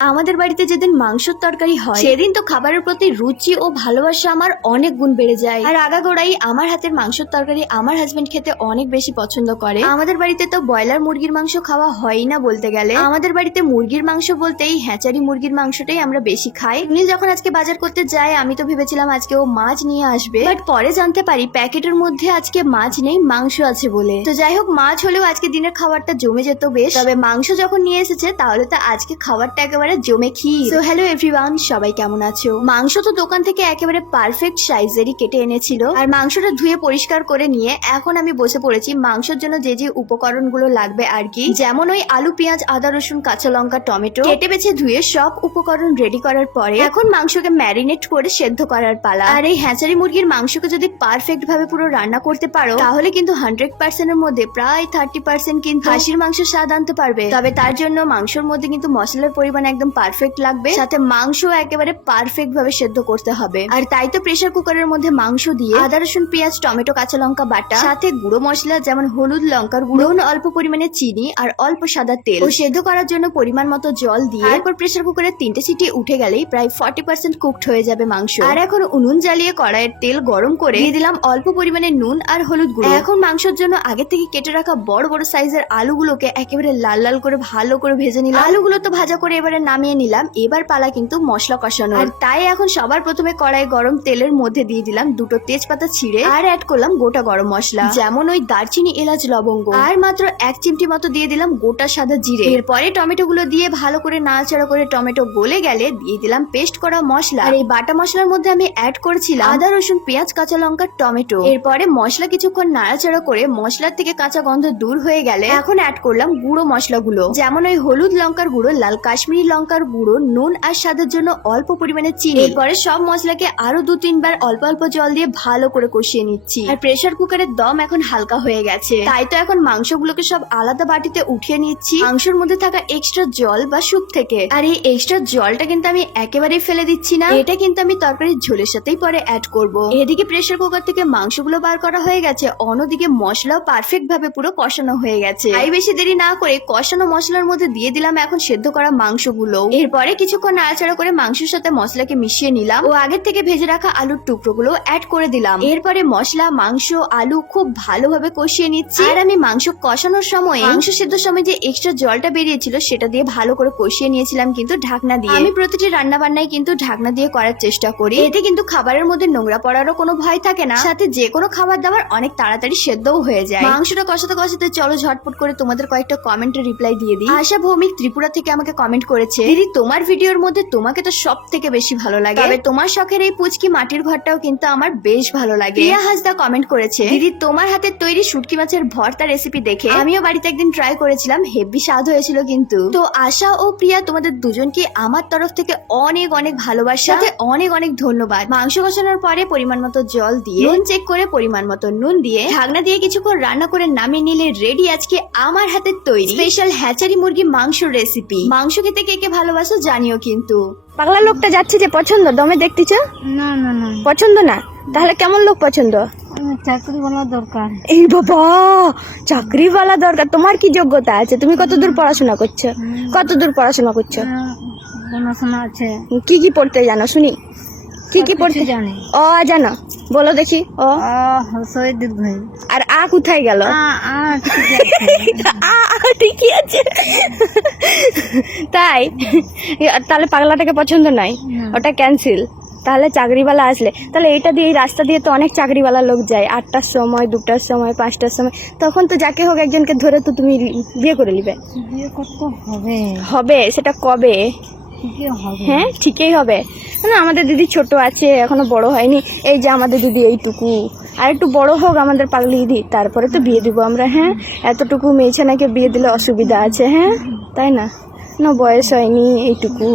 আমাদের বাড়িতে যেদিন মাংসের তরকারি হয় সেদিন তো খাবারের প্রতি রুচি ও ভালোবাসা আমার অনেক গুণ বেড়ে যায়। আর আগাগোড়াই আমার হাতের মাংসের তরকারি আমার হাজবেন্ড খেতে অনেক বেশি পছন্দ করে। আমাদের বাড়িতে তো ব্রয়লার মুরগির মাংস খাওয়া হয়ই না বলতে গেলে। আমাদের বাড়িতে মুরগির মাংস বলতেই হ্যাচারি মুরগির মাংসটাই আমরা বেশি খাই। নীল যখন আজকে বাজার করতে যায় আমি তো ভেবেছিলাম আজকে ও মাছ নিয়ে আসবে, বাট পরে জানতে পারি প্যাকেটের মধ্যে আজকে মাছ নেই, মাংস আছে বলে। তো যাই হোক, মাছ হলেও আজকে দিনের খাবারটা জমে যেত বেশ। তবে মাংস যখন নিয়ে এসেছে তাহলে তো আজকে খাবারটা একেবারে জমে ক্ষীর। সো হ্যালো এভরিওয়ান, সবাই কেমন আছো? মাংস তো দোকান থেকে একেবারে পারফেক্ট সাইজেরই কেটে এনেছিল, আর মাংসটা ধুয়ে পরিষ্কার করে নিয়ে এখন আমি বসে পড়েছি মাংসের জন্য যে যে উপকরণগুলো লাগবে আর কি। যেমন ওই আলু, পেঁয়াজ, আদা, রসুন, কাঁচা লঙ্কা, টমেটো কেটে বেছে ধুয়ে সব উপকরণ রেডি করার পরে এখন মাংসকে ম্যারিনেট করে সেদ্ধ করার পালা। আর এই হ্যাচারি মুরগির মাংসকে যদি পারফেক্ট ভাবে পুরো রান্না করতে পারো তাহলে কিন্তু 100% এর মধ্যে প্রায় 30% কিন্তু খাসির মাংসের স্বাদ আনতে পারবে। তবে তার জন্য মাংসের মধ্যে কিন্তু মশলার পরিমাণ একদম পারফেক্ট লাগবে, সাথে মাংস একেবারে পারফেক্ট ভাবে সেদ্ধ করতে হবে। আর তাই তো প্রেসার কুকারের মধ্যে মাংস দিয়ে আদা, রসুন, পেঁয়াজ, টমেটো, কাঁচা লঙ্কা বাটা, সাথে গুঁড়ো মশলা যেমন হলুদ, লঙ্কার গুঁড়ো, অল্প পরিমাণে চিনি আর অল্প সাদা তেল ও সেদ্ধ করার জন্য পরিমাণ মতো জল দিয়ে এরপর প্রেসার কুকারে 3টে সিটি উঠে গেলেই প্রায় 40% কুকড হয়ে যাবে মাংস। আর এখন উনুন জ্বালিয়ে কড়াইয়ের তেল গরম করে দিয়ে দিলাম অল্প পরিমাণে নুন আর হলুদ গুঁড়ো। এখন মাংসের জন্য আগে থেকে কেটে রাখা বড় বড় সাইজের আলুগুলোকে একেবারে লাল লাল করে ভালো করে ভেজে নিলাম। আলুগুলো তো ভাজা করে এবারে নামিয়ে নিলাম। এবার পালা কিন্তু মশলা কষানো। আর তাই এখন সবার প্রথমে কড়াই গরম তেলের মধ্যে দিয়ে দিলাম 2টো তেজপাতা ছিঁড়ে আর অ্যাড করলাম গোটা গরম মশলা, যেমন ওই দারচিনি, এলাচ, লবঙ্গ, আর মাত্র 1 চিমটি মতো দিয়ে দিলাম গোটা সাদা জিরে। এরপরে টমেটো গুলো দিয়ে ভালো করে নাড়াচাড়া করে টমেটো গলে গেলে দিয়ে দিলাম পেস্ট করা মশলা। আর এই বাটা মশলার মধ্যে আমি অ্যাড করেছিলাম আদা, রসুন, পেঁয়াজ, কাঁচা লঙ্কা, টমেটো। এরপরে মশলা কিছুক্ষণ নাড়াচাড়া করে মশলার থেকে কাঁচা গন্ধ দূর হয়ে গেলে এখন অ্যাড করলাম গুঁড়ো মশলাগুলো, যেমন ওই হলুদ, লঙ্কার গুঁড়ো, লাল কাশ্মীরি লঙ্কার গুঁড়ো, নুন আর স্বাদের জন্য অল্প পরিমাণে চিনি। এরপরে সব মশলাকে আরো 2-3 বার অল্প অল্প জল দিয়ে ভালো করে কষিয়ে নিচ্ছি। আর প্রেসার কুকারের দম এখন হালকা হয়ে গেছে, তাই তো এখন মাংসগুলোকে সব আলাদা বাটিতে উঠিয়ে নিচ্ছি মাংসের মধ্যে থাকা এক্সট্রা জল বা স্যুপ থেকে। আর এই এক্সট্রা জলটা কিন্তু আমি একেবারেই ফেলে দিচ্ছি না, এটা কিন্তু আমি তরকারির ঝোলের সাথেই পরে অ্যাড করব। এদিকে প্রেসার কুকার থেকে মাংসগুলো বার করা হয়ে গেছে, অন্যদিকে মশলাও পারফেক্ট ভাবে পুরো কষানো হয়ে গেছে। তাই বেশি দেরি না করে কষানো মশলার মধ্যে দিয়ে দিলাম এখন সেদ্ধ করা মাংসগুলো। এরপরে কিছুক্ষণ নাড়াচাড়া করে মাংসের সাথে মশলাকে মিশিয়ে নিলাম ও আগের থেকে ভেজে রাখা আলুর টুকরোগুলো অ্যাড করে দিলাম। এরপরে মশলা, মাংস, আলু খুব ভালোভাবে কষিয়ে নিচ্ছি। আর আমি মাংস কষানোর সময় মাংস সেদ্ধর সময় যে এক্সট্রা জলটা বেরিয়েছিল সেটা দিয়ে ভালো করে কষিয়ে নিয়েছিলাম কিন্তু ঢাকনা দিয়ে। আমি প্রতিটি রান্না বান্নায় কিন্তু ঢাকনা দিয়ে করার চেষ্টা করি, এতে কিন্তু খাবারের মধ্যে নোংরা পড়ারও কোনো ভয় থাকে না, সাথে যে কোনো খাবার দাবার অনেক তাড়াতাড়ি সেদ্ধও হয়ে যায়। মাংসটা কষাতে কষাতে চলো ঝটপট করে তোমাদের কয়েকটা কমেন্টের রিপ্লাই দিয়ে দিই। আশা ভৌমিক ত্রিপুরা থেকে আমাকে কমেন্ট করেছে, দিদি তোমার ভিডিওর মধ্যে তোমাকে তো সব থেকে বেশি ভালো লাগে, তবে তোমার শখের এই পুচকি মাটির ঘরটাও কিন্তু আমার বেশ ভালো লাগে। প্রিয়া হাসদা কমেন্ট করেছে, দিদি তোমার হাতের তৈরি শুটকি মাছের ভর্তা রেসিপি দেখে আমিও বাড়িতে একদিন ট্রাই করেছিলাম, হেভি স্বাদ হয়েছিল কিন্তু। তো আশা ও প্রিয়া তোমাদের দুজনকে আমার তরফ থেকে অনেক অনেক ভালোবাসা, অনেক অনেক ধন্যবাদ। মাংস কষানোর পরে পরিমাণ মতো জল দিয়ে নুন চেক করে পরিমাণ মতো নুন দিয়ে ঢাকনা দিয়ে কিছুক্ষণ রান্না করে নামিয়ে নিলে রেডি আজকে আমার হাতের তৈরি স্পেশাল হ্যাচারি মুরগি মাংস রেসিপি। মাংস খেতে কে কে ভালোবাসো জানিও কিন্তু। পাগলা লোকটা যাচ্ছে যে পছন্দ দমে দেখতেছ? না না না, পছন্দ না? তাহলে কেমন লোক পছন্দ? চাকরিওয়ালা দরকার। এই বাবা, চাকরিওয়ালা দরকার? তোমার কি যোগ্যতা আছে? তুমি কতদূর পড়াশোনা করছো? কতদূর পড়াশোনা করছো? পড়াশোনা আছে। কি কি পড়তে জানো শুনি? কি কি পড়তে জানি? ও জানো, বলো দেখি। ও শহীদ ভাই। আর আ কোথায় গেল? ঠিকই আছে। তাই? তাহলে পাগলাটাকে পছন্দ নয়, ওটা ক্যান্সেল। তাহলে চাকরিওয়ালা আসলে তাহলে এটা দিয়ে, এই রাস্তা দিয়ে তো অনেক চাকরিওয়ালা লোক যায় 8টার সময়, 2টার সময়, 5টার সময়, তখন তো যাকে হোক একজনকে ধরে তো তুমি বিয়ে করে নিবে। বিয়ে করতে হবে। হবে? সেটা কবে? হ্যাঁ ঠিকই হবে না। আমাদের দিদি ছোট আছে, এখনো বড় হয়নি। এই যে আমাদের দিদি এইটুকু, আর একটু বড় হোক আমাদের পাগলি দিদি, তারপরে তো বিয়ে দিব আমরা। হ্যাঁ, এতটুকু মেয়ে ছেলেকে বিয়ে দিলে অসুবিধা আছে? হ্যাঁ তাই না? না বয়স হয়নি এইটুকু।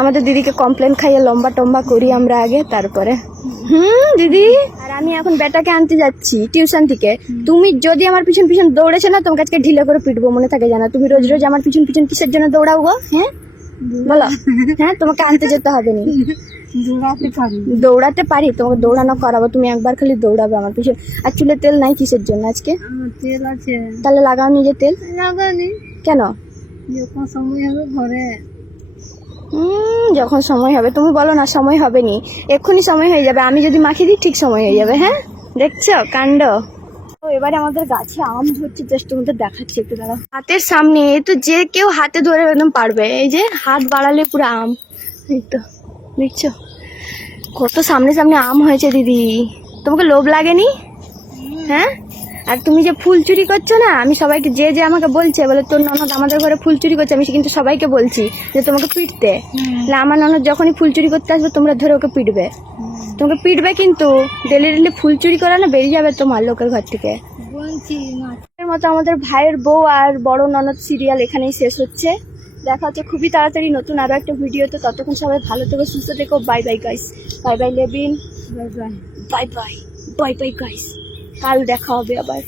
আমাদের দিদিকে কমপ্লেন খাইয়ে লম্বা টম্বা করি আমরা আগে, তারপরে দিদি। আর আমি এখন বেটাকে আনতে যাচ্ছি টিউশন থেকে। তুমি যদি আমার পিছন পিছন দৌড়েছো না, তোমাকে আজকে ঢিলে করে পিটবো, মনে থাকে জানা? তুমি রোজ রোজ আমার পিছন পিছন কিসের জন্য দৌড়াও গো? হ্যাঁ বলো। হ্যাঁ তোমাকে আনতে যেতে হবে না? দৌড়াতে পারি, তোমাকে দৌড়ানো করাবো, তুমি একবার খালি দৌড়াবে আমার পিছনে। আর চুলে তেল নাই কিসের জন্য আজকে? তেল আছে। তাহলে লাগাও নিজে তেল। লাগানি কেন? যখন সময় হবে ঘরে যখন সময় হবে। তুমি বলো না সময় হবে নি, এক্ষুনি সময় হয়ে যাবে। আমি যদি মাখিয়ে দিই ঠিক সময় হয়ে যাবে। হ্যাঁ দেখছো কাণ্ড। তো এবারে আমাদের গাছে আম ধরছে, জাস্ট তোমাদের দেখাচ্ছি একটু দাঁড়াও। হাতের সামনে, এই তো যে কেউ হাতে ধরে একদম পারবে। এই যে হাত বাড়ালে পুরো আম, এই তো দেখছো কত সামনে সামনে আম হয়েছে। দিদি তোমাকে লোভ লাগেনি? হ্যাঁ, আর তুমি যে ফুল চুরি করছো না, আমি সবাইকে যে যে আমাকে বলছে, বলে তোর ননদ আমাদের ঘরে ফুল চুরি করছে, আমি কিন্তু সবাইকে বলছি যে তোমাকে পিটতে। না আমার ননদ যখনই ফুল চুরি করতে আসবে তোমরা ধরে ওকে পিটবে, তোমাকে পিটবে। কিন্তু ডেলি ডেলি ফুল চুরি করে না বেরিয়ে যাবে তোমার লোকের ঘর থেকে। বলছি না এর মতো আমাদের ভাইয়ের বউ আর বড় ননদ সিরিয়াল এখানেই শেষ হচ্ছে। দেখা হচ্ছে খুবই তাড়াতাড়ি নতুন আরো একটা ভিডিওতে। ততক্ষণ সবাই ভালো থেকো, সুস্থ থেকো। Bye bye guys, bye bye লেবিন, bye bye. Bye bye, bye bye guys. কাল দেখা হবে আবার।